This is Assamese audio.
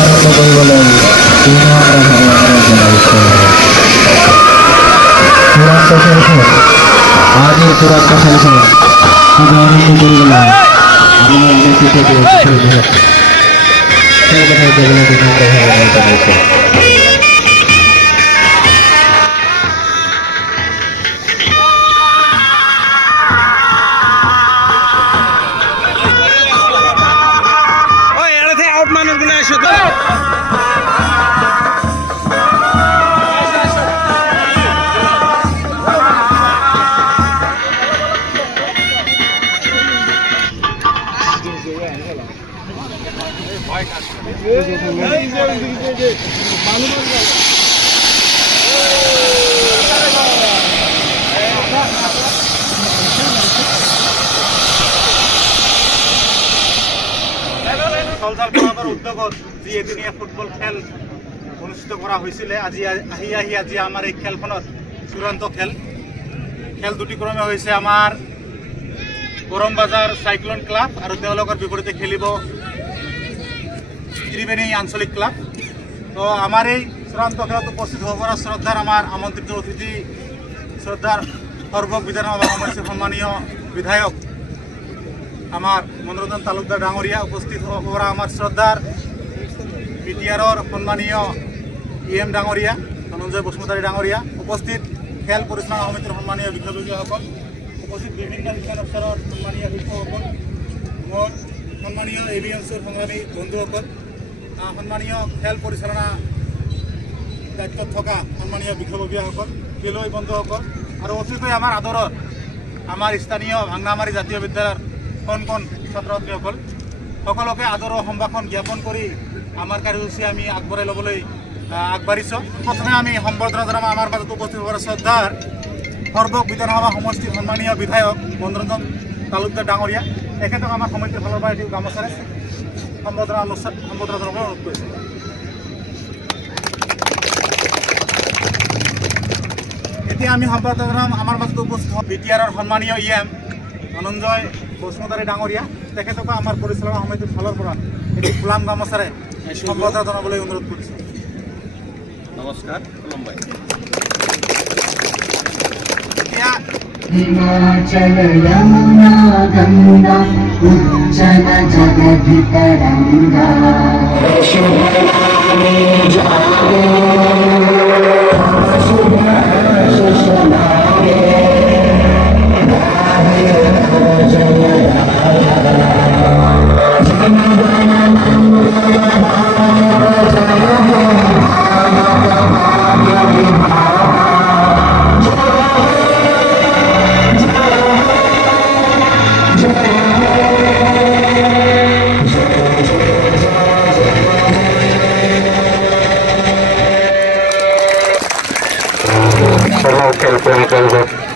আৰম্ভ কৰিবলৈ চূড়ান্ত খেলখন আজিৰ চূড়ান্ত খেলখন আৰম্ভ কৰিবলৈ আমাৰ সলজাল ক্লাবৰ উদ্যোগত যি এদিনীয়া ফুটবল খেল অনুষ্ঠিত কৰা হৈছিলে আজি আমাৰ এই খেলখনত চূড়ান্ত খেল দুটি ক্ৰমে হৈছে আমাৰ গৰম বাজাৰ চাইক্লন ক্লাব আৰু তেওঁলোকৰ বিপৰীতে খেলিব ত্ৰিবেণী আঞ্চলিক ক্লাব। তো আমাৰ এই চূড়ান্ত খেলত উপস্থিত হ'ব পৰা শ্ৰদ্ধাৰ আমাৰ আমন্ত্ৰিত অতিথি শ্ৰদ্ধাৰ সৰ্বক বিধানসভা সমষ্টিৰ সন্মানীয় বিধায়ক আমাৰ মনোৰঞ্জন তালুকদাৰ ডাঙৰীয়া, উপস্থিত হ'ব পৰা আমাৰ শ্ৰদ্ধাৰ বিটিআৰৰ সন্মানীয় EM ডাঙৰীয়া ধনঞ্জয় বসুমতাৰী ডাঙৰীয়া, উপস্থিত খেল পৰিচালনা সমিতিৰ সন্মানীয় বিষয়ববীয়াসকল, উপস্থিত বিভিন্ন শিক্ষা দপ্তৰৰ সন্মানীয় শিক্ষকসকল, মোৰ সন্মানীয় ABMCৰ সংগ্ৰামী বন্ধুসকল, সন্মানীয় খেল পৰিচালনা দায়িত্বত থকা সন্মানীয় বিষয়ববীয়াসকল, খেলুৱৈ বন্ধুসকল আৰু অতিকৈ আমাৰ আদৰৰ আমাৰ স্থানীয় ভাংনামাৰী জাতীয় বিদ্যালয়ৰ কণ ছাত্ৰ ছাত্ৰীসকল সকলোকে আদৰৰ সম্ভাষণ জ্ঞাপন কৰি আমাৰ কাৰ্যসূচী আমি আগবঢ়াই ল'বলৈ আগবাঢ়িছোঁ। প্ৰথমে আমি সম্বৰ্ধনা জনাম আমাৰ মাজত উপস্থিত হোৱা শ্ৰদ্ধাৰ সৰ্বক বিধানসভা সমষ্টিৰ সন্মানীয় বিধায়ক মনোৰঞ্জন তালুকদাৰ ডাঙৰীয়া, তেখেতক আমাৰ সমিতিৰ ফালৰ পৰা এটি গামোচাৰে সম্বৰ্ধনা জনাবলৈ অনুৰোধ কৰিছোঁ। এতিয়া আমি সম্বৰ্ধনা জনাম আমাৰ মাজত উপস্থিত বিটিআৰৰ সন্মানীয় EM ধনঞ্জয় বসুমতাৰী ডাঙৰীয়া, তেখেতকো আমাৰ পৰিচালনা সমিতিৰ ফালৰ পৰা এটি ফুলাম গামোচাৰে সম্বৰ্ধনা জনাবলৈ অনুৰোধ কৰিছোঁ। নমস্কাৰ, খুলুমবাই। এতিয়া हिमाचल यमुना गंगा उज्जल जगति तरंगा शुभ नामे जागे शुभ सुनागे गाहे जय जन गण मंगल भारत जय हे भारत भाग्य विधाता খেল পৰিচালক